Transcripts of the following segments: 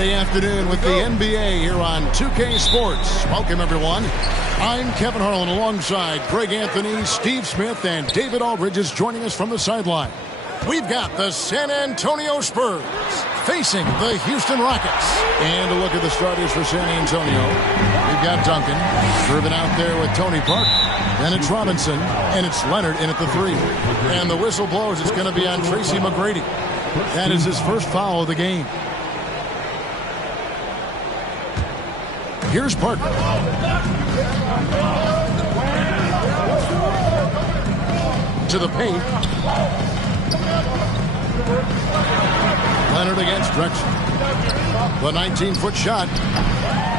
Monday afternoon with the NBA here on 2K Sports. Welcome, everyone. I'm Kevin Harlan alongside Greg Anthony, Steve Smith, and David Aldridge is joining us from the sideline. We've got the San Antonio Spurs facing the Houston Rockets. And a look at the starters for San Antonio. We've got Duncan serving out there with Tony Park. Then it's Robinson, and it's Leonard in at the 3. And the whistle blows. It's going to be on Tracy McGrady. That is his first foul of the game. Here's Parker. To the paint. Leonard against Drexler. The 19-foot shot.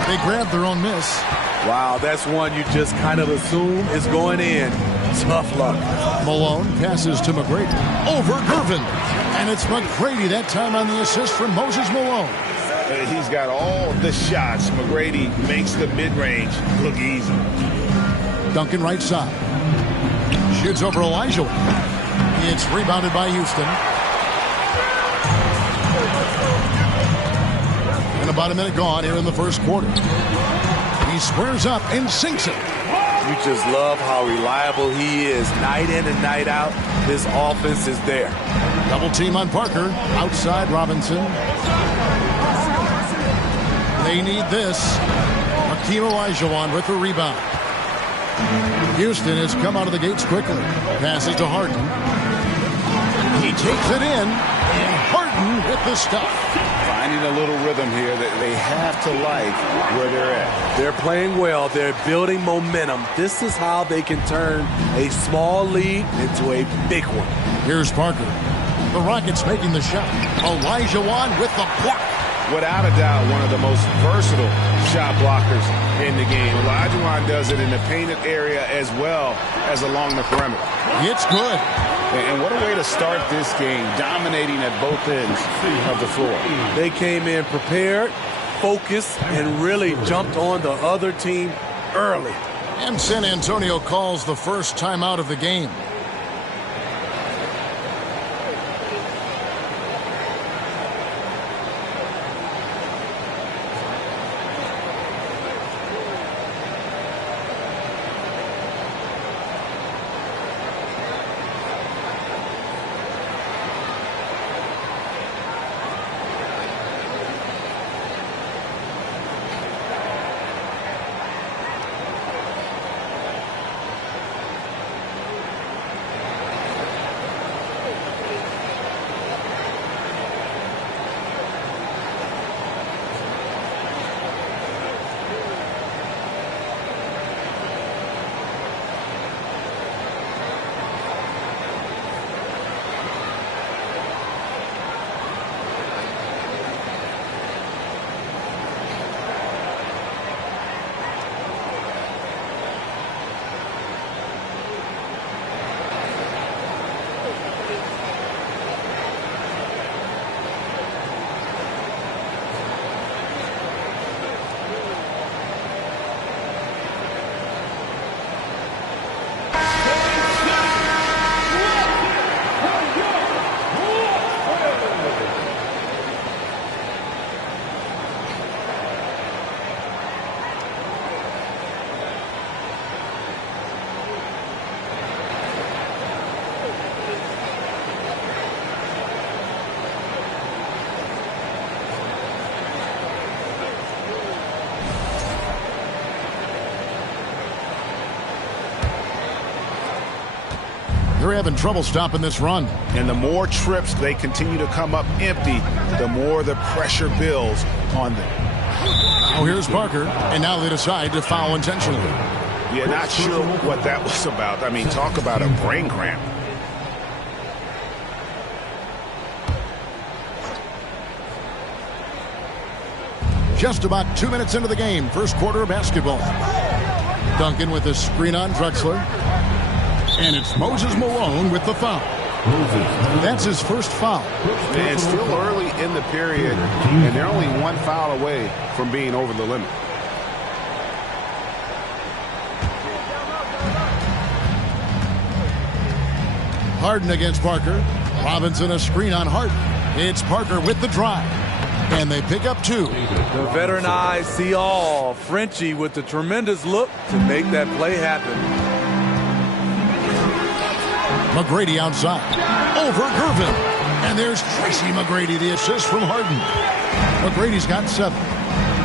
They grabbed their own miss. Wow, that's one you just kind of assume is going in. Tough luck. Malone passes to McGrady. Over Gervin. And it's McGrady that time on the assist from Moses Malone. He's got all the shots. McGrady makes the mid-range look easy. Duncan right side. Shoots over Elijah. It's rebounded by Houston. And about a minute gone here in the first quarter. He squares up and sinks it. You just love how reliable he is. Night in and night out, this offense is there. Double team on Parker. Outside Robinson. They need this. Hakeem Olajuwon with the rebound. Houston has come out of the gates quickly. Passes to Harden. He takes it in. And Harden with the stuff. Finding a little rhythm here that they have to like where they're at. They're playing well. They're building momentum. This is how they can turn a small lead into a big one. Here's Parker. The Rockets making the shot. Olajuwon with the block. Without a doubt, one of the most versatile shot blockers in the game. Olajuwon does it in the painted area as well as along the perimeter. It's good. And what a way to start this game, dominating at both ends of the floor. They came in prepared, focused, and really jumped on the other team early. And San Antonio calls the first timeout of the game. They're having trouble stopping this run. And the more trips they continue to come up empty, the more the pressure builds on them. Oh, here's Parker, and now they decide to foul intentionally. Yeah, not sure what that was about. I mean, talk about a brain cramp. Just about 2 minutes into the game, first quarter of basketball. Duncan with a screen on Drexler. And it's Moses Malone with the foul. That's his first foul. And still early in the period, and they're only one foul away from being over the limit. Harden against Parker. Robinson a screen on Harden. It's Parker with the drive. And they pick up 2. The veteran eyes see all. Frenchie with the tremendous look to make that play happen. McGrady outside. Over Gervin. And there's Tracy McGrady, the assist from Harden. McGrady's got 7.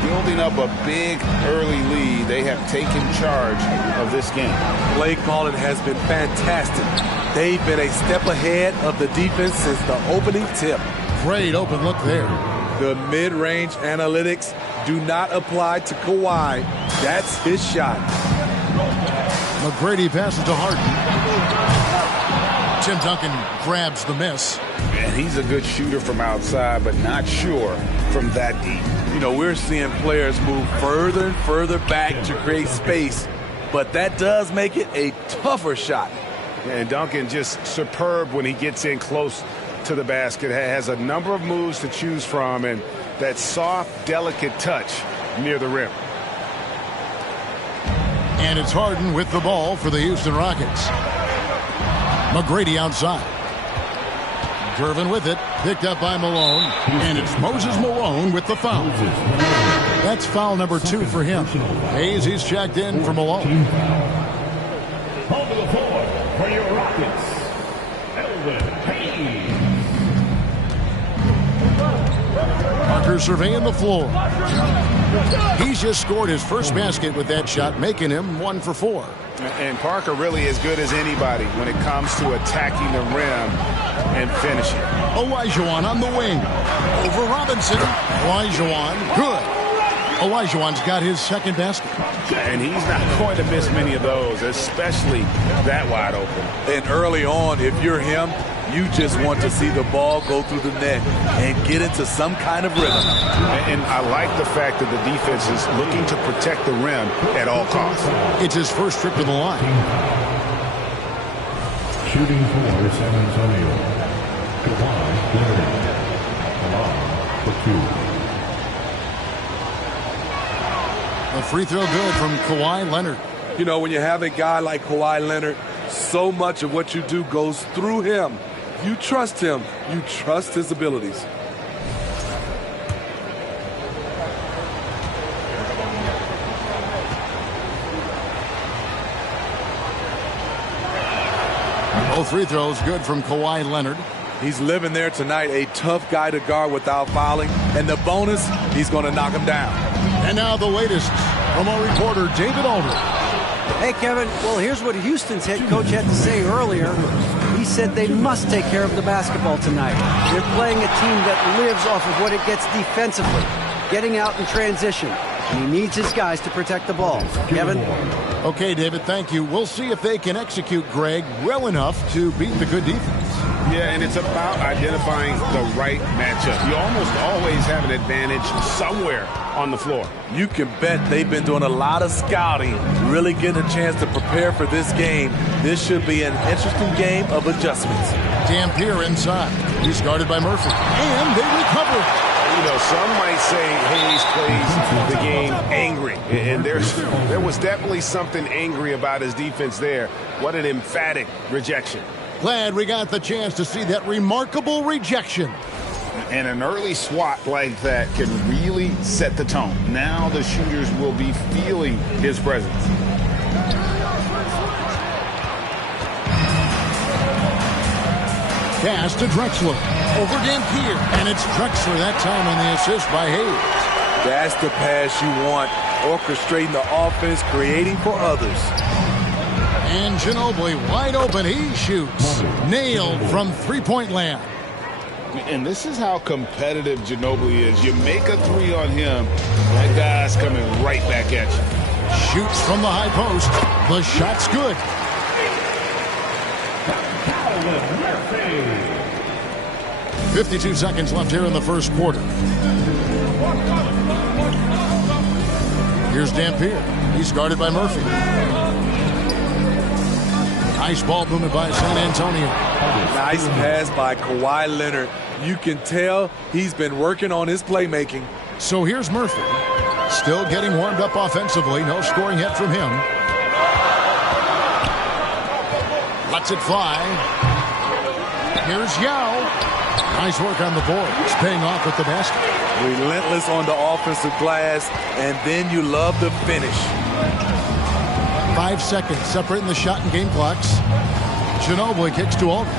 Building up a big early lead, they have taken charge of this game. Play calling has been fantastic. They've been a step ahead of the defense since the opening tip. Great open look there. The mid-range analytics do not apply to Kawhi. That's his shot. McGrady passes to Harden. Tim Duncan grabs the miss. And he's a good shooter from outside, but not sure from that deep. You know, we're seeing players move further and further back to create space, but that does make it a tougher shot. And Duncan just superb when he gets in close to the basket. Has a number of moves to choose from, and that soft, delicate touch near the rim. And it's Harden with the ball for the Houston Rockets. McGrady outside. Gervin with it, picked up by Malone, and it's Moses Malone with the foul. That's foul number 2 for him. Hayes, he's checked in for Malone. Home to the floor for your Rockets, Elvin Hayes. Parker surveying the floor. He's just scored his first basket with that shot, making him 1 for 4. And Parker really as good as anybody when it comes to attacking the rim and finishing. Olajuwon on the wing. Over Robinson. Olajuwon, good. Olajuwon's got his second basket. And he's not going to miss many of those, especially that wide open. And early on, if you're him, you just want to see the ball go through the net and get into some kind of rhythm. And I like the fact that the defense is looking to protect the rim at all costs. It's his first trip to the line. Shooting for San Antonio, Kawhi Leonard. For 2. A free throw good from Kawhi Leonard. You know, when you have a guy like Kawhi Leonard, so much of what you do goes through him. You trust him. You trust his abilities. Both free throws good from Kawhi Leonard. He's living there tonight, a tough guy to guard without fouling. And the bonus, he's going to knock him down. And now the latest from our reporter, David Aldridge. Hey, Kevin. Well, here's what Houston's head coach had to say earlier. He said they must take care of the basketball tonight. They're playing a team that lives off of what it gets defensively, getting out in transition. And he needs his guys to protect the ball. Kevin? Okay, David, thank you. We'll see if they can execute Greg well enough to beat the good defense. Yeah, and it's about identifying the right matchup. You almost always have an advantage somewhere on the floor. You can bet they've been doing a lot of scouting, really getting a chance to prepare for this game. This should be an interesting game of adjustments. Dampier inside. He's guarded by Murphy. And they recover. You know, some might say Hayes plays the game angry. And there was definitely something angry about his defense there. What an emphatic rejection. Glad we got the chance to see that remarkable rejection. And an early swat like that can really set the tone. Now the shooters will be feeling his presence. Pass to Drexler. Over Dampier. And it's Drexler that time on the assist by Hayes. That's the pass you want. Orchestrating the offense, creating for others. And Ginobili wide open. He shoots. Nailed from three-point land. And this is how competitive Ginobili is. You make a three on him, that guy's coming right back at you. Shoots from the high post. The shot's good. 52 seconds left here in the first quarter. Here's Dampier. He's guarded by Murphy. Nice ball movement by San Antonio. Nice pass by Kawhi Leonard. You can tell he's been working on his playmaking. So here's Murphy. Still getting warmed up offensively. No scoring yet from him. Lets it fly. Here's Yao. Nice work on the board. It's paying off with the basket. Relentless on the offensive glass, and then you love the finish. 5 seconds separating the shot and game clocks. Ginobili kicks to Aldridge.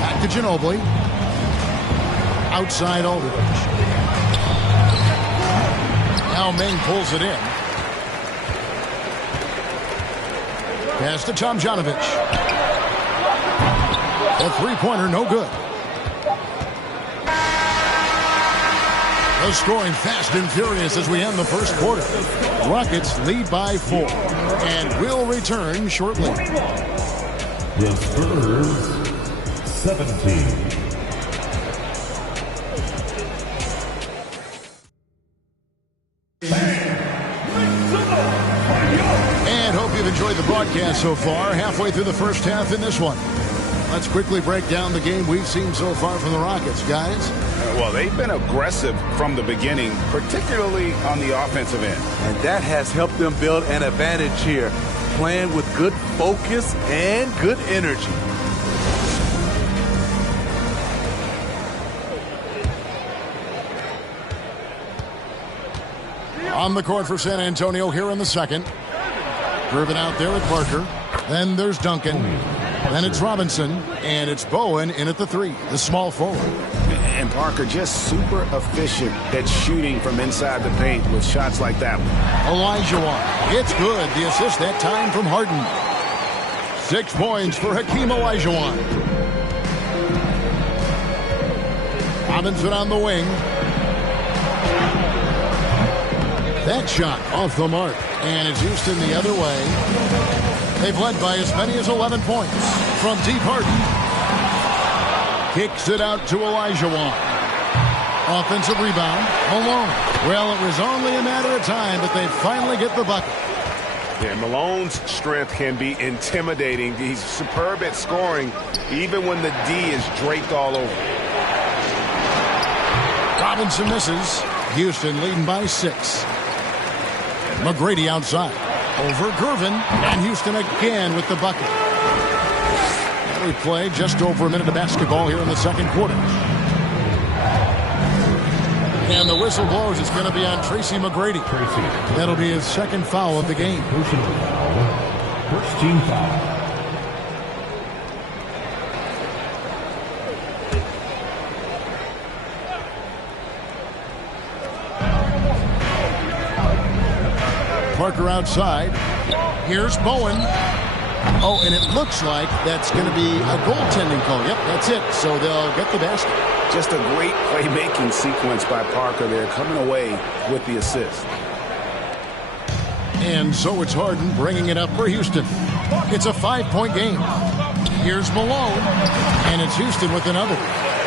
Back to Ginobili. Outside Aldridge. Now Ming pulls it in. Pass to Tomjanovich. A three-pointer, no good. The scoring fast and furious as we end the first quarter. Rockets lead by 4 and will return shortly. The Spurs 17. And hope you've enjoyed the broadcast so far. Halfway through the first half in this one. Let's quickly break down the game we've seen so far from the Rockets, guys. Well, they've been aggressive from the beginning, particularly on the offensive end. And that has helped them build an advantage here, playing with good focus and good energy. On the court for San Antonio here in the second. Driven out there with Parker. Then there's Duncan. Then it's Robinson. And it's Bowen in at the 3, the small forward. And Parker just super efficient at shooting from inside the paint with shots like that one. Olajuwon. It's good. The assist that time from Harden. 6 points for Hakeem Olajuwon. Robinson on the wing. That shot off the mark. And it's Houston the other way. They've led by as many as 11 points. From deep, Harden kicks it out to Olajuwon. Offensive rebound. Malone. Well, it was only a matter of time, but they finally get the bucket. Yeah, Malone's strength can be intimidating. He's superb at scoring, even when the D is draped all over. Robinson misses. Houston leading by 6. McGrady outside. Over Gervin. And Houston again with the bucket. We play just over a minute of basketball here in the second quarter. And the whistle blows. It's going to be on Tracy McGrady. That'll be his second foul of the game. First team foul. Parker outside. Here's Bowen. Oh, and it looks like that's going to be a goaltending call. Yep, that's it. So they'll get the basket. Just a great playmaking sequence by Parker there, coming away with the assist. And so it's Harden bringing it up for Houston. It's a 5-point game. Here's Malone. And it's Houston with another.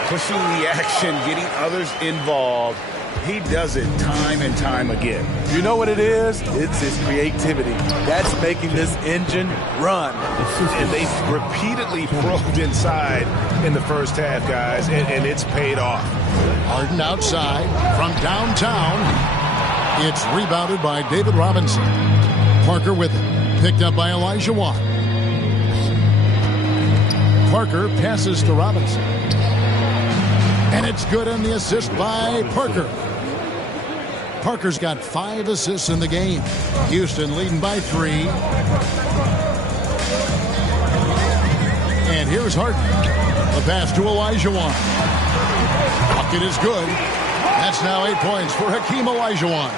Pushing the action, getting others involved. He does it time and time again. You know what it is? It's his creativity. That's making this engine run. And they repeatedly probed inside in the first half, guys, and it's paid off. Harden outside from downtown. It's rebounded by David Robinson. Parker with it. Picked up by Olajuwon. Parker passes to Robinson. And it's good on the assist by Parker. Parker's got 5 assists in the game. Houston leading by 3. And here's Harden. The pass to Olajuwon. Bucket is good. That's now 8 points for Hakeem Olajuwon.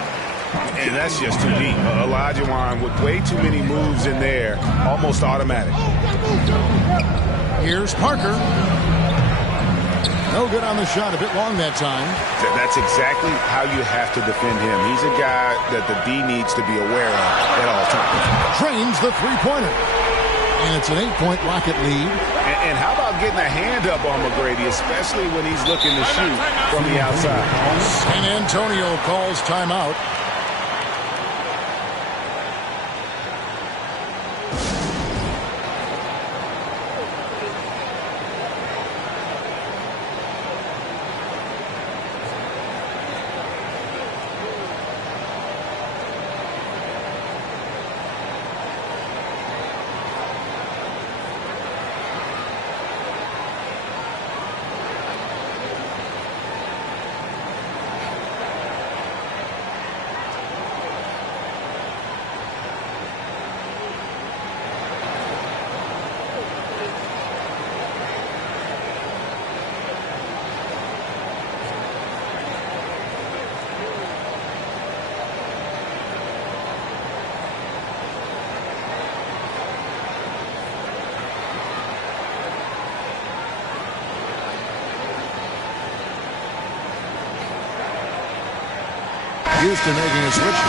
And that's just too deep. Olajuwon with way too many moves in there. Almost automatic. Here's Parker. No good on the shot. A bit long that time. That's exactly how you have to defend him. He's a guy that the D needs to be aware of at all times. Drains the three-pointer. And it's an 8-point Rocket lead. And how about getting a hand up on McGrady, especially when he's looking to shoot from the outside? San Antonio calls timeout. Houston making a switch.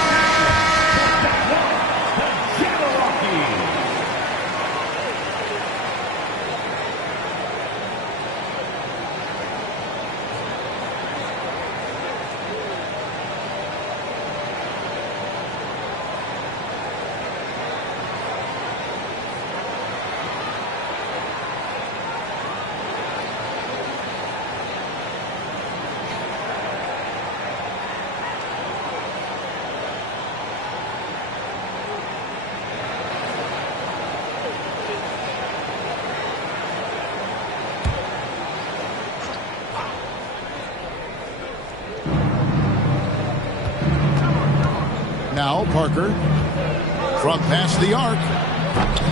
Now Parker from past the arc.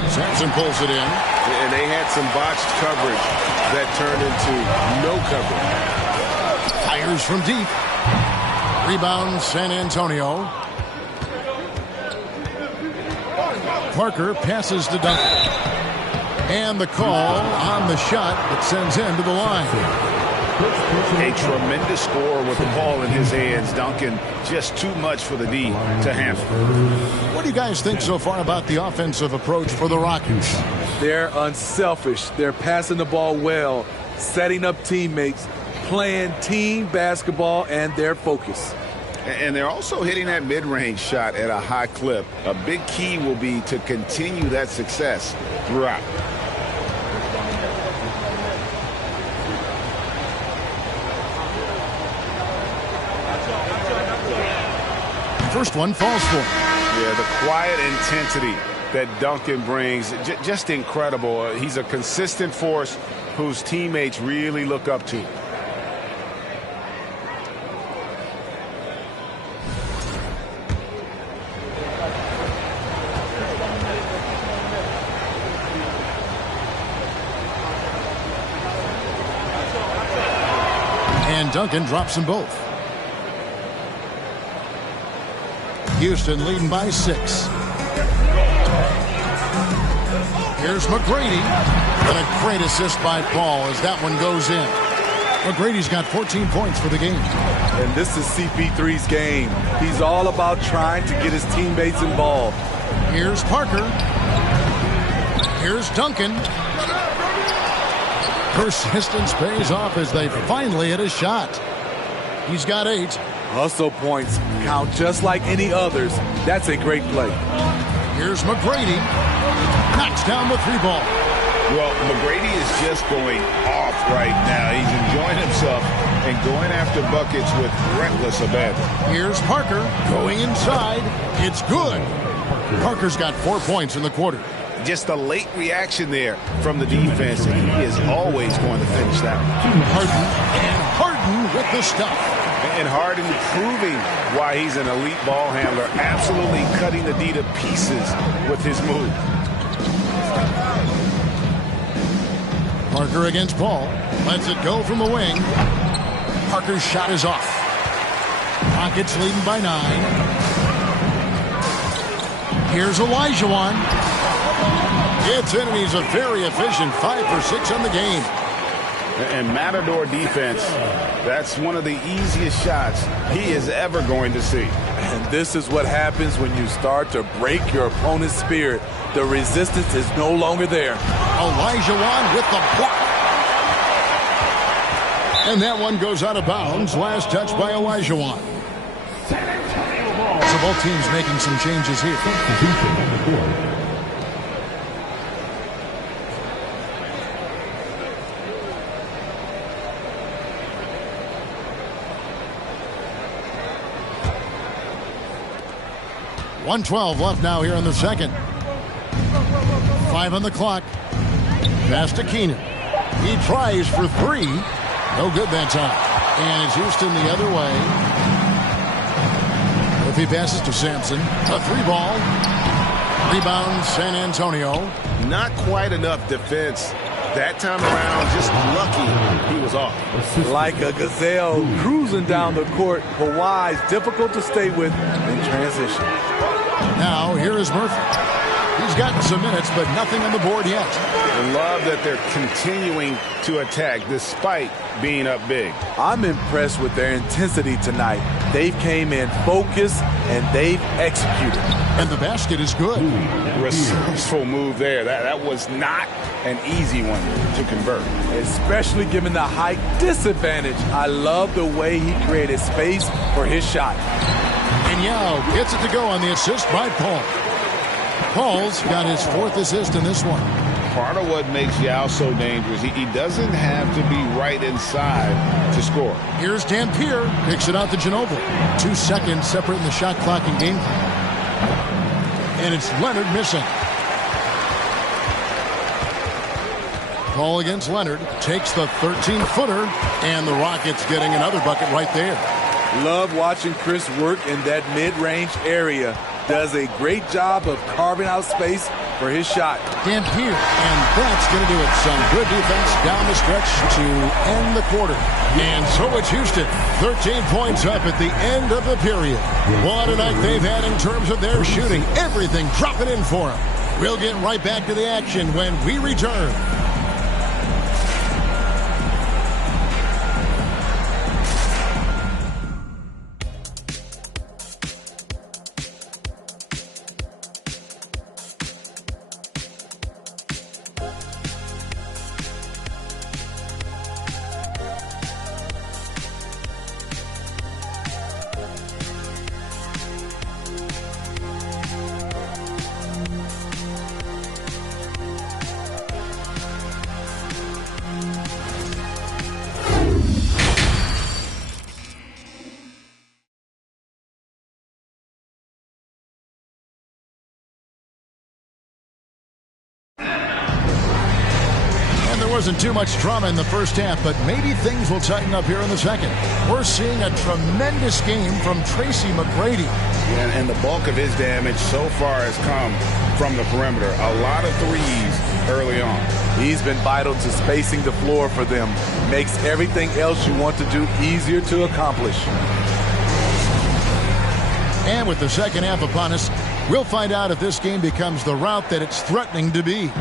Sampson pulls it in. And they had some botched coverage that turned into no coverage. Fires from deep. Rebound San Antonio. Parker passes to Duncan. And the call on the shot that sends him to the line. A tremendous score with the ball in his hands. Duncan, just too much for the D to handle. What do you guys think so far about the offensive approach for the Rockets? They're unselfish. They're passing the ball well, setting up teammates, playing team basketball, and their focus. And they're also hitting that mid-range shot at a high clip. A big key will be to continue that success throughout. First one falls for him. Yeah, the quiet intensity that Duncan brings, just incredible. He's a consistent force whose teammates really look up to. And Duncan drops them both. Houston leading by 6. Here's McGrady. And a great assist by Paul as that one goes in. McGrady's got 14 points for the game. And this is CP3's game. He's all about trying to get his teammates involved. Here's Parker. Here's Duncan. Persistence pays off as they finally hit a shot. He's got 8. Hustle points count just like any others. That's a great play. Here's McGrady. Knocks down the 3 ball. Well, McGrady is just going off right now. He's enjoying himself and going after buckets with reckless abandon. Here's Parker going inside. It's good. Parker's got 4 points in the quarter. Just a late reaction there from the defense, and he is always going to finish that one. Harden with the stuff. And Harden proving why he's an elite ball handler, absolutely cutting the D to pieces with his move. Parker against Paul. Lets it go from the wing. Parker's shot is off. Rockets leading by 9. Here's Olajuwon. It's in, and he's a very efficient 5 for 6 on the game. And Matador defense, that's one of the easiest shots he is ever going to see. And this is what happens when you start to break your opponent's spirit. The resistance is no longer there. Olajuwon with the block. And that one goes out of bounds. Last touch by Olajuwon. So both teams making some changes here. .112 left now here in the second. 5 on the clock. Pass to Keenan. He tries for 3. No good that time. And it's Houston the other way. If he passes to Sampson. A 3 ball. Rebound San Antonio. Not quite enough defense that time around. Just lucky he was off. Like a gazelle cruising down the court. Kawhi's difficult to stay with in transition. Now here is Murphy. He's He's gotten some minutes, but nothing on the board yet. I love that they're continuing to attack despite being up big. I'm impressed with their intensity tonight. They've came in focused, and they've executed. And the basket is good. Resourceful move there. That was not an easy one to convert. Especially given the height disadvantage. I love the way he created space for his shot. And Yao gets it to go on the assist by Paul. Paul's got his 4th assist in this one. Part of what makes Yao so dangerous, he doesn't have to be right inside to score. Here's Dampier, picks it out to Ginobili. 2 seconds separating the shot clock and game clock. And it's Leonard missing. Paul against Leonard, takes the 13-footer, and the Rockets getting another bucket right there. Love watching Chris work in that mid-range area. Does a great job of carving out space for his shot. Dampier, and that's going to do it. Some good defense down the stretch to end the quarter. And so it's Houston, 13 points up at the end of the period. What a night they've had in terms of their shooting. Everything dropping in for them. We'll get right back to the action when we return. Wasn't too much drama in the first half, but maybe things will tighten up here in the second. We're seeing a tremendous game from Tracy McGrady. And the bulk of his damage so far has come from the perimeter. A lot of threes early on. He's been vital to spacing the floor for them. Makes everything else you want to do easier to accomplish. And with the second half upon us, we'll find out if this game becomes the route that it's threatening to be.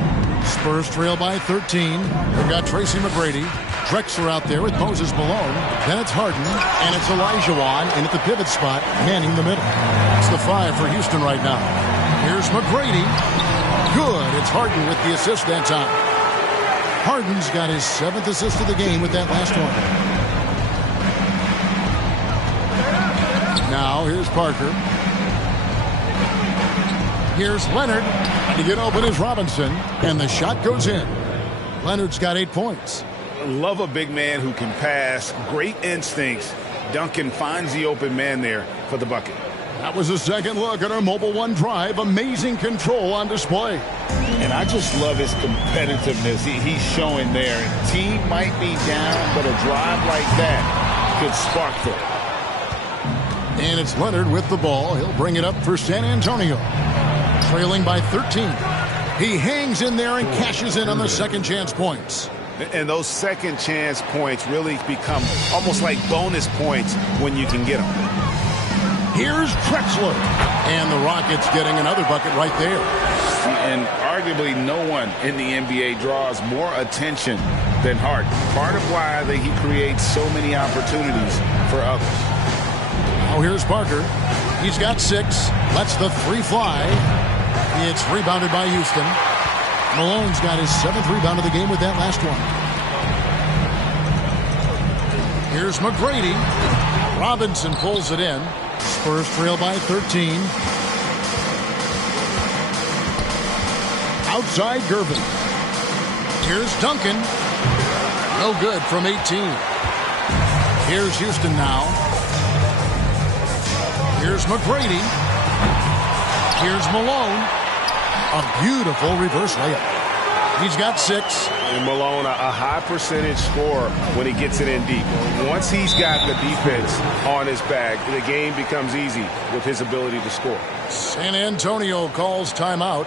Spurs trail by 13. We've got Tracy McGrady. Drexler out there with Moses Malone. Then it's Harden. And it's Elijah Wan in at the pivot spot, manning the middle. It's the 5 for Houston right now. Here's McGrady. Good. It's Harden with the assist that time. Harden's got his 7th assist of the game with that last one. Now here's Parker. Here's Leonard. To get open is Robinson, and the shot goes in. Leonard's got 8 points. Love a big man who can pass. Great instincts. Duncan finds the open man there for the bucket. That was a second look at our Mobile One drive. Amazing control on display. And I just love his competitiveness he's showing there. Team might be down, but a drive like that could spark them. And it's Leonard with the ball. He'll bring it up for San Antonio. Trailing by 13. He hangs in there and cashes in on the second chance points. And those second chance points really become almost like bonus points when you can get them. Here's Drexler. And the Rockets getting another bucket right there. And arguably no one in the NBA draws more attention than Harden. Part of why he creates so many opportunities for others. Now here's Parker. He's got 6. Lets the 3 fly. It's rebounded by Houston. Malone's got his 7th rebound of the game with that last one. Here's McGrady. Robinson pulls it in. Spurs trail by 13. Outside Gervin. Here's Duncan. No good from 18. Here's Houston now. Here's McGrady. Here's Malone. A beautiful reverse layup. He's got 6. And Malone, a high percentage scorer when he gets it in deep. Once he's got the defense on his back, the game becomes easy with his ability to score. San Antonio calls timeout.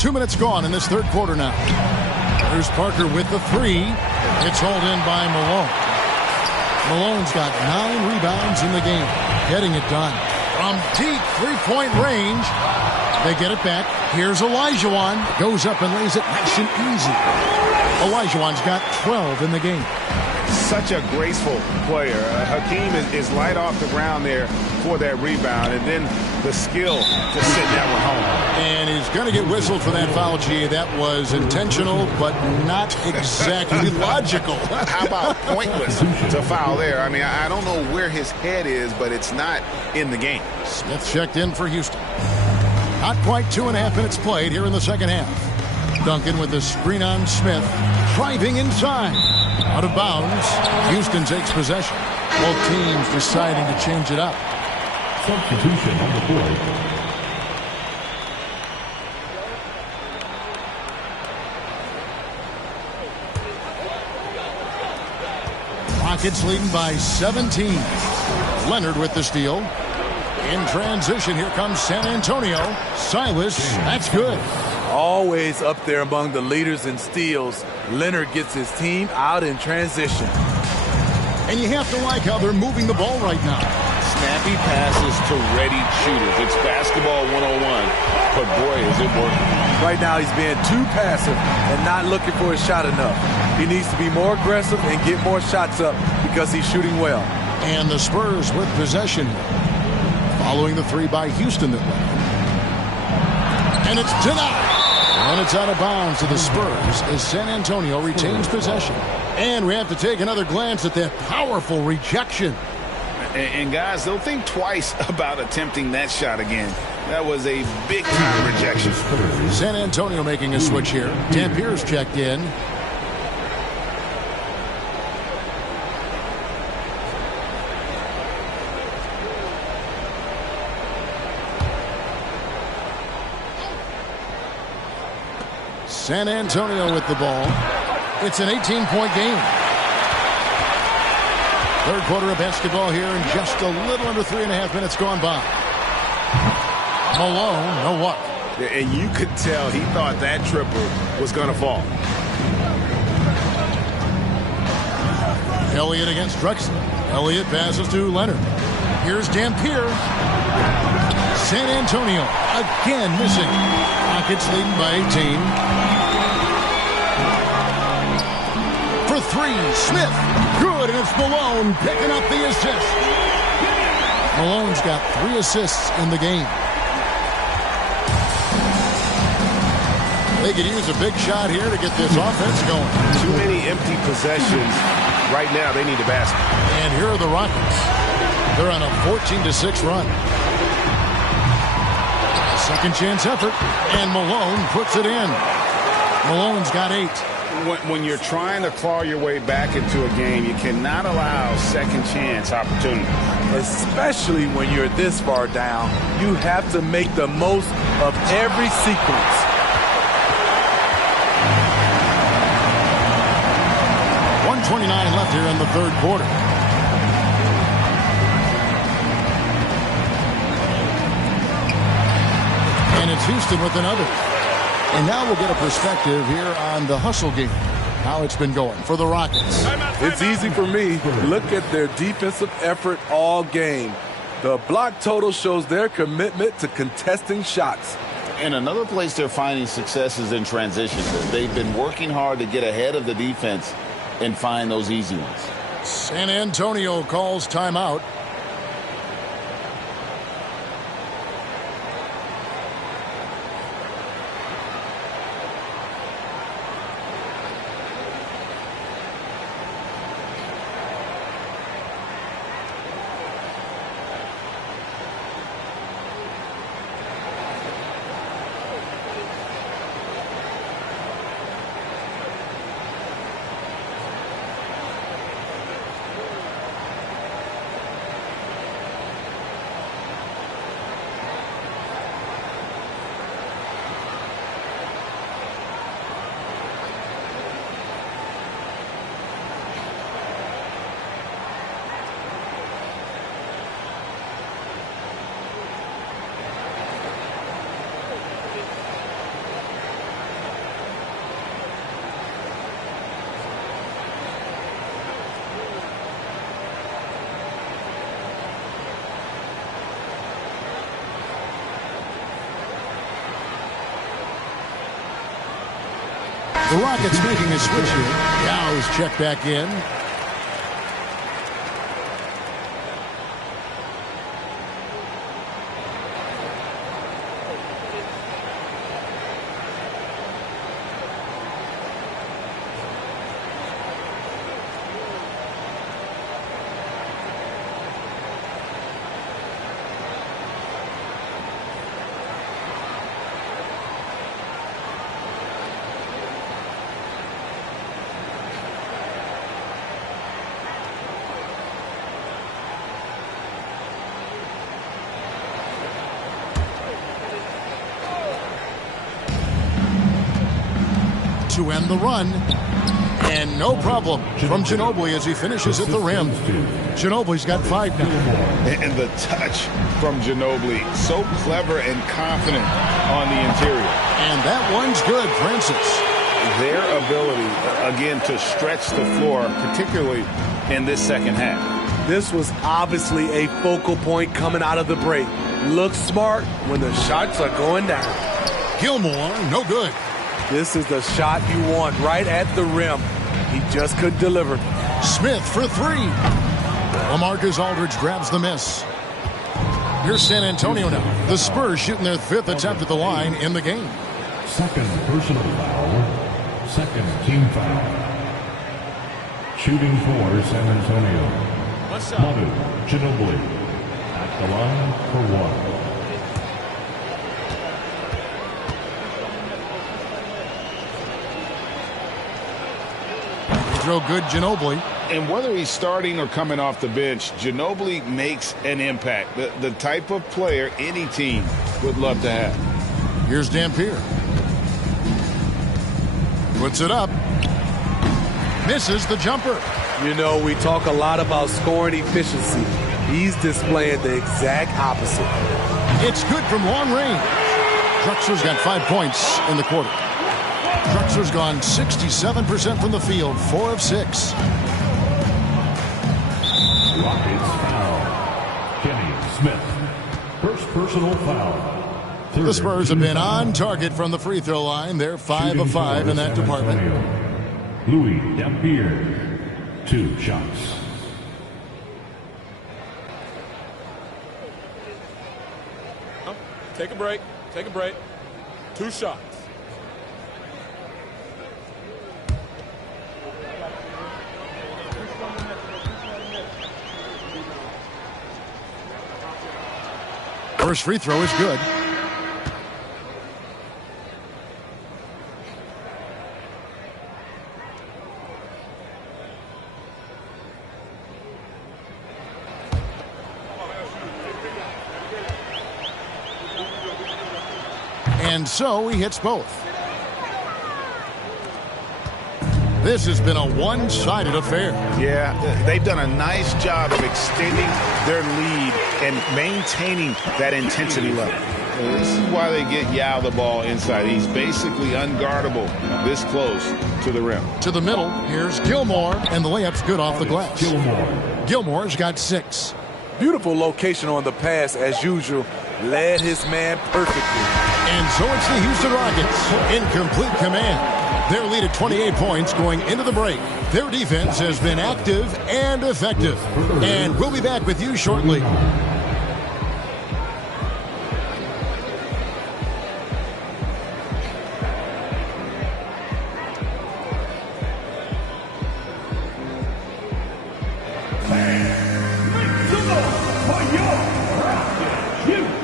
2 minutes gone in this third quarter now. There's Parker with the three. It's hauled in by Malone. Malone's got 9 rebounds in the game. Getting it done. From deep three-point range. They get it back. Here's Olajuwon. Goes up and lays it nice and easy. Olajuwon's got 12 in the game. Such a graceful player. Hakeem is light off the ground there for that rebound, and then the skill to send that one home. And he's going to get whistled for that foul, G. That was intentional, but not exactly logical. How about pointless to foul there? I mean, I don't know where his head is, but it's not in the game. Smith checked in for Houston. Not quite 2.5 minutes played here in the second half. Duncan with the screen on Smith. Driving inside. Out of bounds. Houston takes possession. Both teams deciding to change it up. Substitution on the board. Rockets leading by 17. Leonard with the steal. In transition, here comes San Antonio. Silas, that's good. Always up there among the leaders in steals. Leonard gets his team out in transition. And you have to like how they're moving the ball right now. Snappy passes to ready shooters. It's basketball 101, but boy, is it working. Right now, he's being too passive and not looking for his shot enough. He needs to be more aggressive and get more shots up because he's shooting well. And the Spurs with possession. Following the three by Houston that way. And it's denied. And it's out of bounds to the Spurs as San Antonio retains possession. And we have to take another glance at that powerful rejection. And guys, they'll think twice about attempting that shot again. That was a big-time rejection. San Antonio making a switch here. Dampier's checked in. San Antonio with the ball. It's an 18-point game. Third quarter of basketball here and just a little under 3.5 minutes gone by. Malone, no luck. And you could tell he thought that triple was going to fall. Elliott against Drexler. Elliott passes to Leonard. Here's Dampier. San Antonio again missing. Rockets leading by 18. For three, Smith. Good, and it's Malone picking up the assist. Malone's got 3 assists in the game. They could use a big shot here to get this offense going. Too many empty possessions. Right now, they need a basket. And here are the Rockets. They're on a 14-6 run. Second chance effort, and Malone puts it in. Malone's got 8. When you're trying to claw your way back into a game, you cannot allow second chance opportunity. Especially when you're this far down, you have to make the most of every sequence. .29 left here in the third quarter. And it's Houston with another. And now we'll get a perspective here on the hustle game. How it's been going for the Rockets. It's easy for me. Look at their defensive effort all game. The block total shows their commitment to contesting shots. And another place they're finding success is in transition. They've been working hard to get ahead of the defense and find those easy ones. San Antonio calls timeout. The Rockets making a switch here. Yow's checked back in. To end the run. And no problem from Ginobili as he finishes at the rim. Ginobili's got 5 now. And the touch from Ginobili, so clever and confident on the interior. And that one's good, Francis. Their ability, again, to stretch the floor, particularly in this second half. This was obviously a focal point coming out of the break. Look smart when the shots are going down. Gilmore, no good. This is the shot you want right at the rim. He just couldn't deliver. Smith for 3. LaMarcus Aldridge grabs the miss. Here's San Antonio now. The Spurs shooting their 5th attempt at the line in the game. Second personal foul. Second team foul. Shooting for San Antonio. Manu Ginobili at the line for 1. Throw good, Ginobili. And whether he's starting or coming off the bench, Ginobili makes an impact. The type of player any team would love to have. Here's Dampier. Puts it up. Misses the jumper. You know, we talk a lot about scoring efficiency. He's displaying the exact opposite. It's good from long range. Drexler's got 5 points in the quarter. Drexler's gone 67% from the field, 4 of 6. Rockets foul. Kenny Smith. First personal foul. The Spurs have been on target from the free throw line. They're 5 of 5 in that department. Louis Dampier. 2 shots. Take a break. Take a break. 2 shots. First free throw is good. And so he hits both. This has been a one-sided affair. Yeah, they've done a nice job of extending their lead and maintaining that intensity level. This is why they get Yao the ball inside. He's basically unguardable this close to the rim. To the middle, here's Gilmore, and the layup's good off the glass. Gilmore's got 6. Beautiful location on the pass, as usual. Led his man perfectly. And so it's the Houston Rockets in complete command. Their lead at 28 points going into the break. Their defense has been active and effective. And we'll be back with you shortly.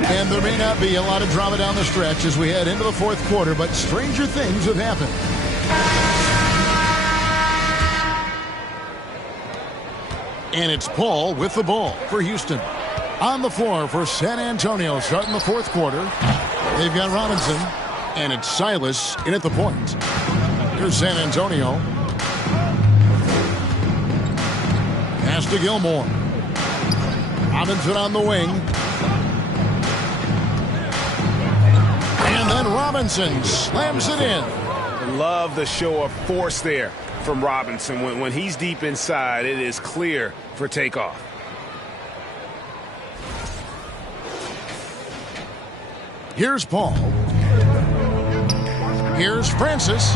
And there may not be a lot of drama down the stretch as we head into the 4th quarter, but stranger things have happened. And it's Paul with the ball for Houston. On the floor for San Antonio starting the 4th quarter. They've got Robinson, and it's Silas in at the point. Here's San Antonio. Pass to Gilmore. Robinson on the wing. And then Robinson slams it in. Love the show of force there from Robinson. When he's deep inside, it is clear for takeoff. Here's Paul. Here's Francis.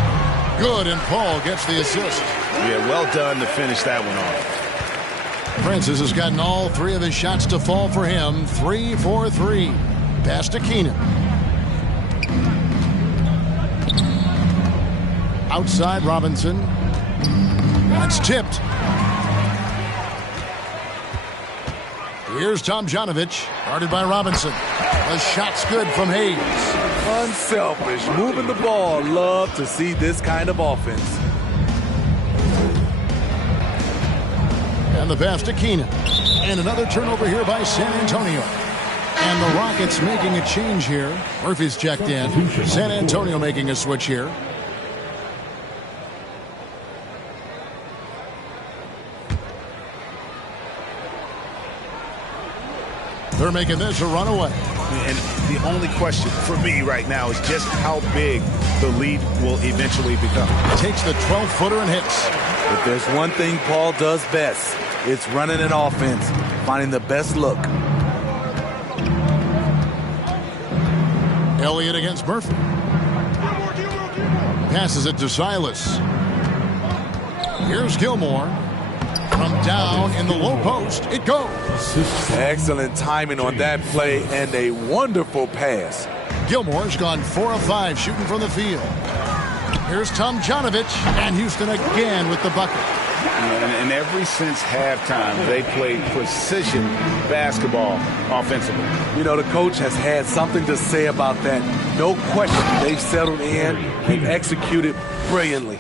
Good, and Paul gets the assist. Yeah, well done to finish that one off. Francis has gotten all 3 of his shots to fall for him. 3 for 3. Pass to Keenan. Outside Robinson. That's tipped. Here's Tomjanovich, guarded by Robinson. The shot's good from Hayes. Unselfish, moving the ball. Love to see this kind of offense. And the pass to Keenan. And another turnover here by San Antonio. And the Rockets making a change here. Murphy's checked in. San Antonio making a switch here. They're making this a runaway. And the only question for me right now is just how big the lead will eventually become. Takes the 12-footer and hits. If there's one thing Paul does best, it's running an offense, finding the best look. Elliott against Murphy. Passes it to Silas. Here's Gilmore. From down in the low post, it goes. Excellent timing on that play and a wonderful pass. Gilmore's gone 4 of 5 shooting from the field. Here's Tomjanovich, and Houston again with the bucket. And ever since halftime, they played precision basketball offensively. You know, the coach has had something to say about that. No question, they've settled in and executed brilliantly.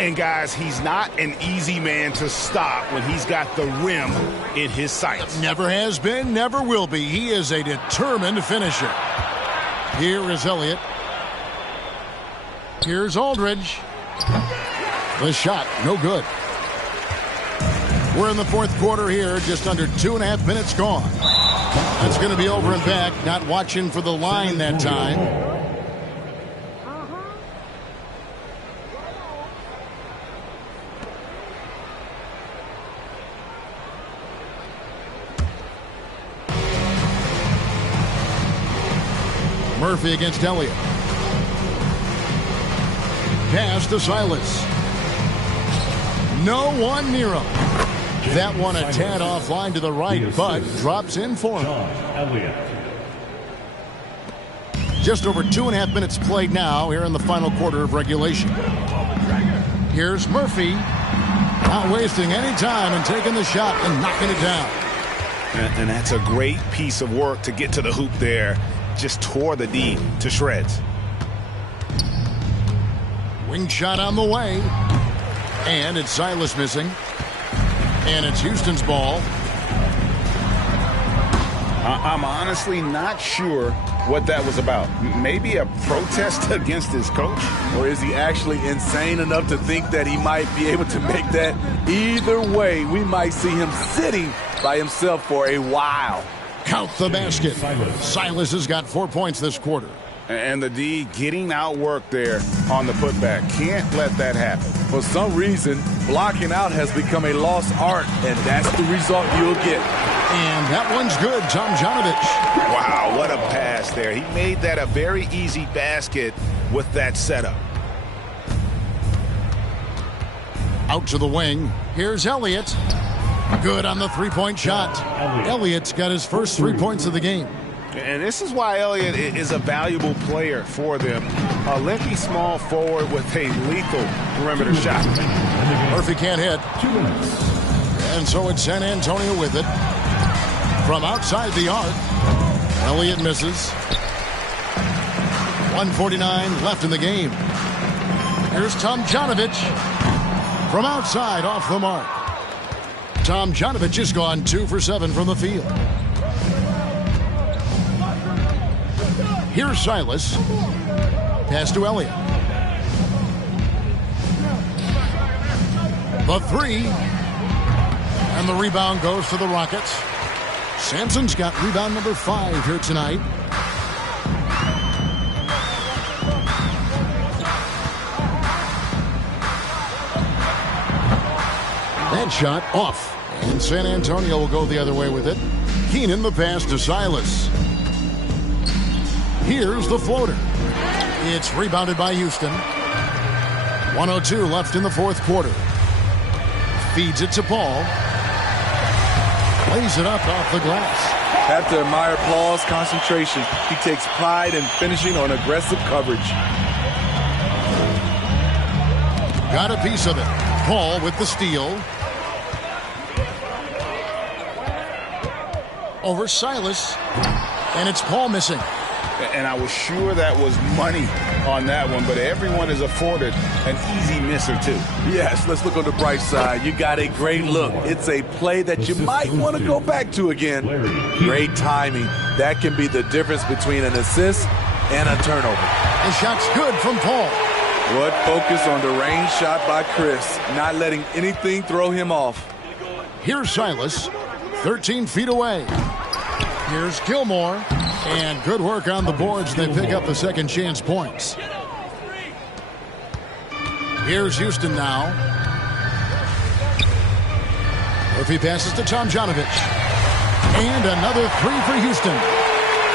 And guys, he's not an easy man to stop when he's got the rim in his sights. Never has been, never will be. He is a determined finisher. Here is Elliott. Here's Aldridge. The shot, no good. We're in the 4th quarter here, just under 2.5 minutes gone. That's going to be over and back, not watching for the line that time. Murphy against Elliott. Pass to Silas. No one near him. That one a tad offline to the right, but drops in for him. Just over 2.5 minutes played now here in the final quarter of regulation. Here's Murphy. Not wasting any time and taking the shot and knocking it down. And that's a great piece of work to get to the hoop there. Just tore the D to shreds. Wing shot on the way. And it's Silas missing. And it's Houston's ball. I'm honestly not sure what that was about. Maybe a protest against his coach? Or is he actually insane enough to think that he might be able to make that? Either way, we might see him sitting by himself for a while. Count the basket. Silas has got 4 points this quarter. And the D getting outworked there on the putback. Can't let that happen. For some reason, blocking out has become a lost art, and that's the result you'll get. And that one's good, Tomjanovich. Wow, what a pass there. He made that a very easy basket with that setup. Out to the wing. Here's Elliott. Good on the three-point shot. Elliott's got his first 3 points of the game. And this is why Elliott is a valuable player for them. A lengthy small forward with a lethal perimeter shot. Murphy can't hit. And so it's San Antonio with it. From outside the arc, Elliott misses. 1:49 left in the game. Here's Tomjanovich. From outside, off the mark. Tomjanovich has gone 2 for 7 from the field. Here's Silas. Pass to Elliott. The three. And the rebound goes to the Rockets. Sampson's got rebound number 5 here tonight. That shot off. And San Antonio will go the other way with it. Keenan the pass to Silas. Here's the floater. It's rebounded by Houston. 1:02 left in the fourth quarter. Feeds it to Paul. Lays it up off the glass. Have to admire Paul's concentration. He takes pride in finishing on aggressive coverage. Got a piece of it. Paul with the steal. Over Silas. And it's Paul missing. And I was sure that was money on that one, but everyone is afforded an easy misser too. Yes, let's look on the bright side. You got a great look. It's a play that you might want to go back to again. Great timing. That can be the difference between an assist and a turnover. The shot's good from Paul. What focus on the range shot by Chris, not letting anything throw him off. Here's Silas, 13 feet away. Here's Gilmore. And good work on the boards. They pick up the second chance points. Here's Houston now. Murphy passes to Tomjanovich. And another three for Houston.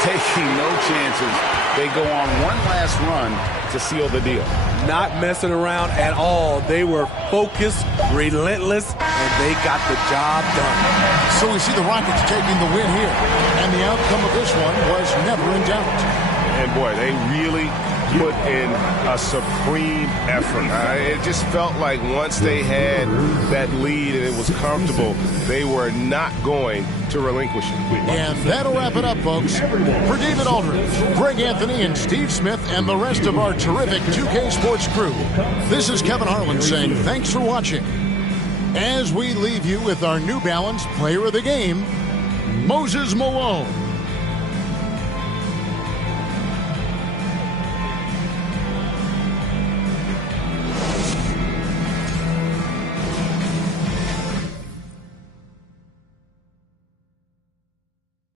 Taking no chances. They go on one last run to seal the deal. Not messing around at all. They were focused, relentless, and they got the job done. So we see the Rockets taking the win here. And the outcome of this one was never in doubt. And boy, they really put in a supreme effort. It just felt like once they had that lead and it was comfortable, they were not going to relinquish it. And that'll wrap it up, folks. For David Aldridge, Greg Anthony, and Steve Smith, and the rest of our terrific 2K Sports crew, this is Kevin Harlan saying thanks for watching. As we leave you with our New Balance Player of the Game, Moses Malone.